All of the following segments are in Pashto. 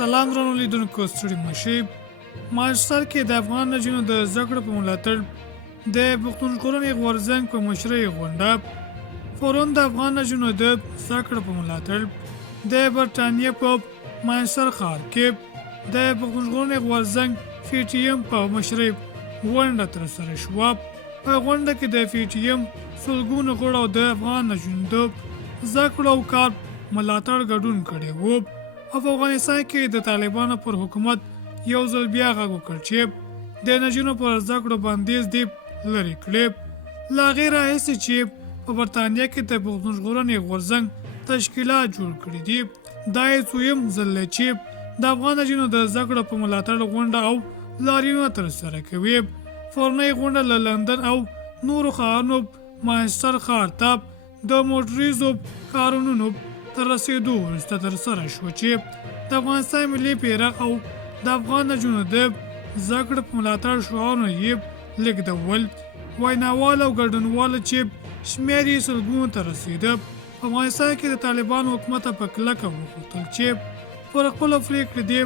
سلام درنو لیدونکو ستړي مشئ. مانچستر کې د افغان نجونو د زده کړو په ملاتړ د پښتون ژغورنې غورځنګ په مشرۍ غونډه فورون د افغان نجونو د زده کړو په ملاتړ د برټانیې په مانچستر ښار کې د پښتون ژغورنې غورځنګ پی ټي ایم په مشرۍ غونډه ترسره شوه. په غونډه کې د پی ټي ایم سلګونو غړو د افغان نجونو د زده کړو او کار ملاتړ ګډون کړی و. په افغانستان کې د طالبانو پر حکومت یو ځل بیا غږ وکړ چې د نجونو پر زده کړو بندیز دې لرې کړي. له هغې راهیسې چې په برطانیه کې د پښتون ژغورنې غورځنګ تشکیلات جوړ کړي دي، دا یې څویم ځل دی چې د افغان نجونو د زده کړو په ملاتړ غونډه او لاریونونه ترسره کوي. فورنۍ غونډه له لندن او نورو ښارونو مانچستر ښار ته د موټریزو کاروانونو تر رسېدو وروسته ترسره شوه چې د افغانستان ملي بیرغ او د افغان نجونو د زده کړو په ملاتړ شعارونه یې لېږدول. ویناوال او ګډونوال چې شمېر یې سلګونو ته رسېده، په افغانستان کې د طالبانو حکومت په کلکه وغوښتل چې پر خپلو پرېکړې دې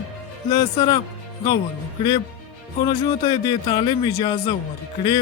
له سره غور وکړي او نجونو ته د تعلیم اجازه ورکړي.